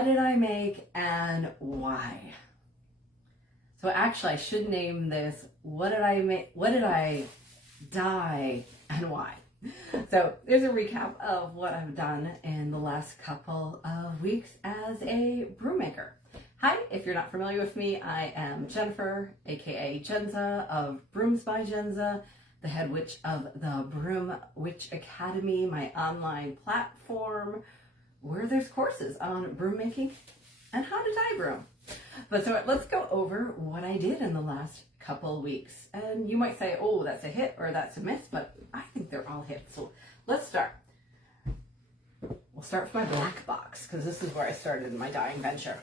what did I make and why? So actually I should name this, what did I make, what did I dye and why? So there's a recap of what I've done in the last couple of weeks as a broom maker. Hi, if you're not familiar with me, I am Jennifer, aka Jenza of Brooms by Jenza, the head witch of the Broom Witch Academy, my online platform where there's courses on broom making and how to dye broom. But so let's go over what I did in the last couple weeks. And you might say, oh, that's a hit or that's a miss, but I think they're all hits. So let's start. We'll start with my black box because this is where I started my dyeing venture.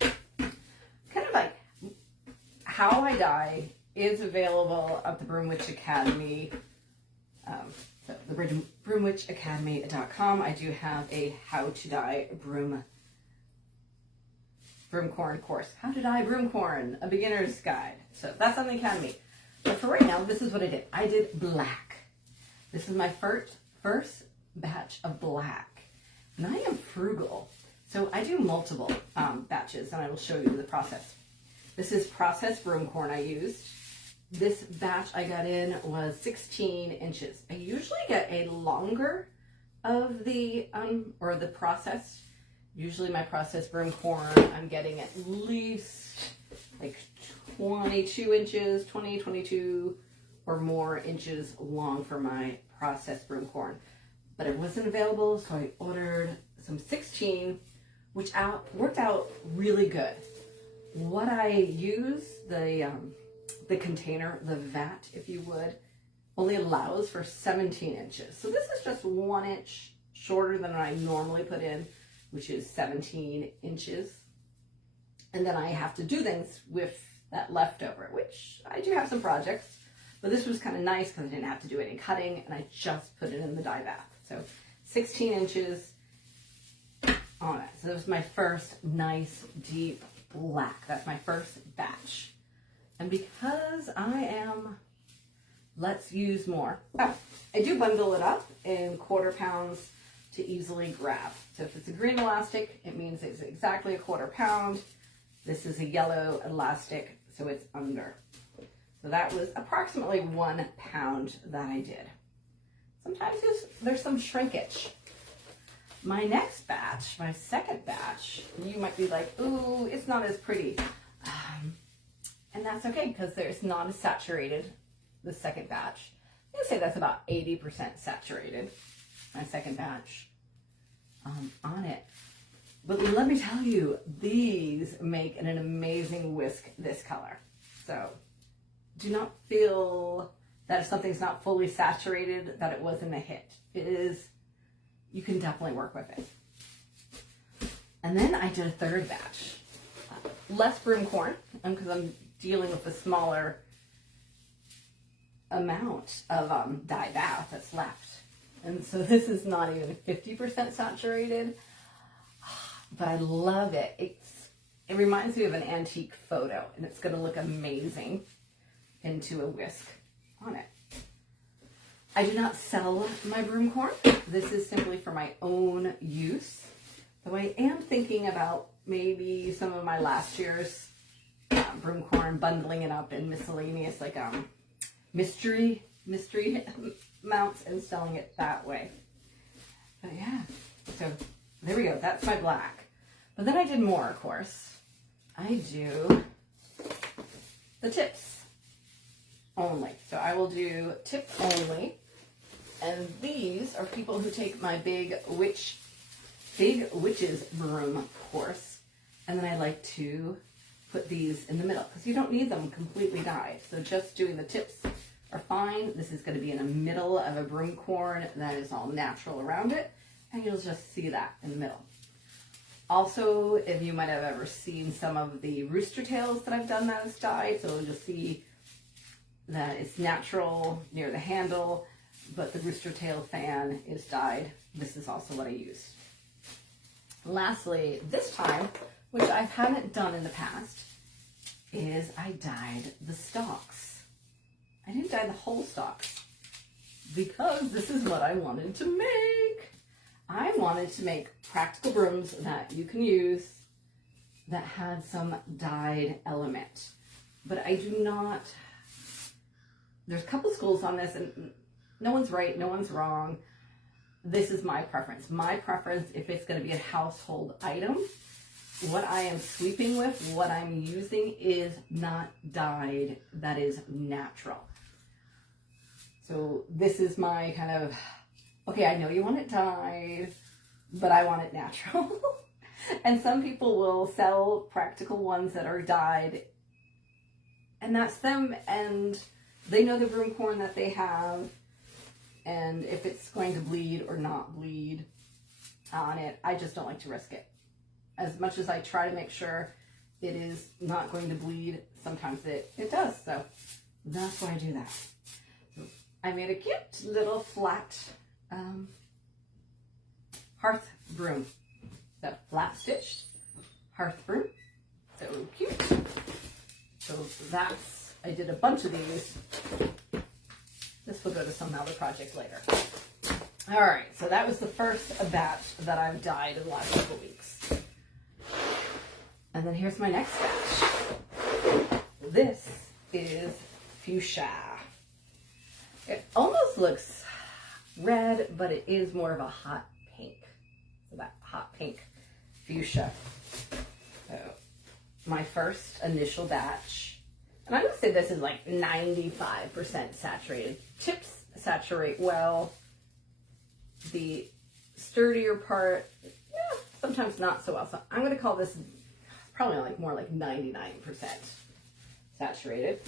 Kind of like how I dye is available at the Broom Witch Academy. So the broomwitchacademy.com. I do have a how to dye Broomcorn course. How to dye Broomcorn, a beginner's guide. So that's on the Academy. But for right now, this is what I did. I did black. This is my first batch of black. And I am frugal. So I do multiple batches, and I will show you the process. This is processed Broomcorn I used. This batch I got in was 16 inches. I usually get a longer of the, or the processed. Usually my processed Broomcorn, I'm getting at least like 22 inches, 22 or more inches long for my processed Broomcorn. But it wasn't available, so I ordered some 16, which worked out really good. What I use, the container, the vat, if you would, only allows for 17 inches. So this is just 1 inch shorter than I normally put in, which is 17 inches. And then I have to do things with that leftover, which I do have some projects, but this was kind of nice because I didn't have to do any cutting and I just put it in the dye bath. So 16 inches on it. So this was my first nice deep black. That's my first batch. And because I am, let's use more. Oh, I do bundle it up in quarter pounds to easily grab. So if it's a green elastic, it means it's exactly a quarter pound. This is a yellow elastic, so it's under. So that was approximately 1 pound that I did. Sometimes there's some shrinkage. My next batch, my second batch, you might be like, ooh, it's not as pretty. And that's okay because there's not as saturated, the second batch. I'm gonna say that's about 80% saturated, my second batch on it. But let me tell you, these make an amazing whisk this color. So do not feel that if something's not fully saturated, that it wasn't a hit. It is, you can definitely work with it. And then I did a third batch. Less Broomcorn, because I'm dealing with a smaller amount of dye bath that's left. And so this is not even 50% saturated, but I love it. It reminds me of an antique photo, and it's going to look amazing into a whisk on it. I do not sell my Broomcorn. This is simply for my own use. Though I am thinking about maybe some of my last year's Broomcorn, bundling it up in miscellaneous, like mystery mounts and selling it that way. But yeah, so there we go. That's my black. But then I did more, of course. I do the tips only. So I will do tips only. And these are people who take my big witches broom course. And then I like to put these in the middle because you don't need them completely dyed. So just doing the tips are fine. This is going to be in the middle of a Broomcorn that is all natural around it. And you'll just see that in the middle. Also, if you might have ever seen some of the rooster tails that I've done that is dyed, so you'll see that it's natural near the handle, but the rooster tail fan is dyed. This is also what I used. Lastly, this time, which I haven't done in the past, is I dyed the stalks. I didn't dye the whole stalks because this is what I wanted to make. I wanted to make practical brooms that you can use that had some dyed element. But I do not, there's a couple schools on this, and no one's right, no one's wrong. This is my preference. My preference, if it's going to be a household item, what I am sweeping with, what I'm using is not dyed, that is natural. So this is my kind of, okay, I know you want it dyed, but I want it natural. And some people will sell practical ones that are dyed, and that's them, and they know the Broomcorn that they have, and if it's going to bleed or not bleed on it, I just don't like to risk it. As much as I try to make sure it is not going to bleed, sometimes it does. So that's why I do that. So I made a cute little flat hearth broom. So flat stitched hearth broom. So cute. So that's, I did a bunch of these. This will go to some other project later. All right, so that was the first batch that I've dyed in the last couple weeks. And then here's my next batch. This is fuchsia. It almost looks red, but it is more of a hot pink. So that hot pink fuchsia. So my first initial batch. And I'm going to say this is like 95% saturated. Tips saturate well. The sturdier part, yeah, sometimes not so well. So I'm going to call this probably like more like 99% saturated.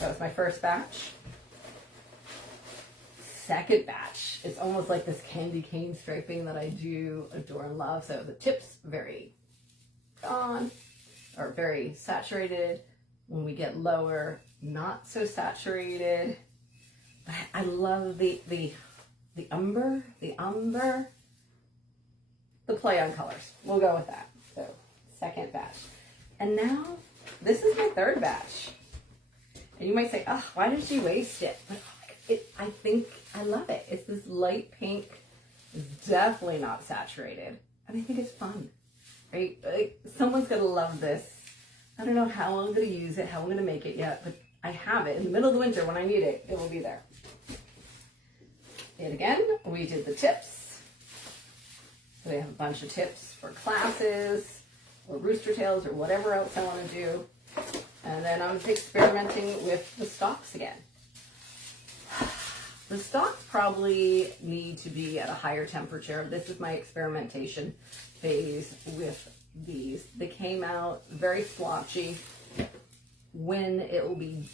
So it's my first batch. Second batch, it's almost like this candy cane striping that I do adore and love. So the tips very gone, or very saturated. When we get lower, not so saturated. But I love the umber, the play on colors. We'll go with that. So second batch. And now this is my third batch. And you might say, oh, why did she waste it? But I think I love it. It's this light pink. It's definitely not saturated. And I think it's fun, right? Like, someone's going to love this. I don't know how I'm going to use it, how I'm going to make it yet, but I have it. In the middle of the winter when I need it, it will be there. And again, we did the tips. So we have a bunch of tips for classes or rooster tails or whatever else I want to do. And then I'm experimenting with the stalks again. The stalks probably need to be at a higher temperature. This is my experimentation phase with these. They came out very splotchy. When it will be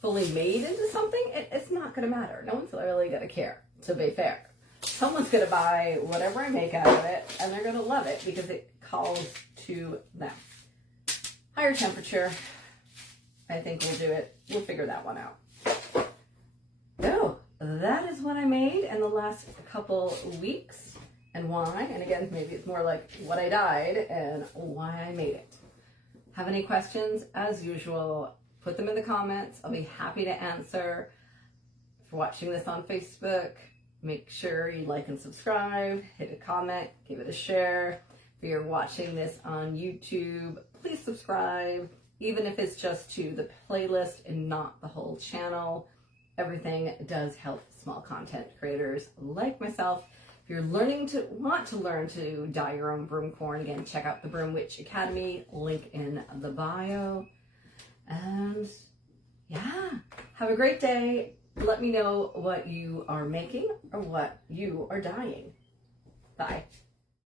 fully made into something, it's not going to matter. No one's really going to care, to be fair. Someone's going to buy whatever I make out of it, and they're going to love it because it calls to them. Higher temperature, I think we'll do it. We'll figure that one out. So that is what I made in the last couple weeks, and why. And again, maybe it's more like what I dyed and why I made it. Have any questions? As usual, put them in the comments. I'll be happy to answer. If you're watching this on Facebook, make sure you like and subscribe, hit a comment, give it a share. If you're watching this on YouTube, please subscribe, even if it's just to the playlist and not the whole channel. Everything does help small content creators like myself. If you're want to learn to dye your own broomcorn, again, check out the Broom Witch Academy, link in the bio. And yeah, have a great day. Let me know what you are making or what you are dyeing. Bye.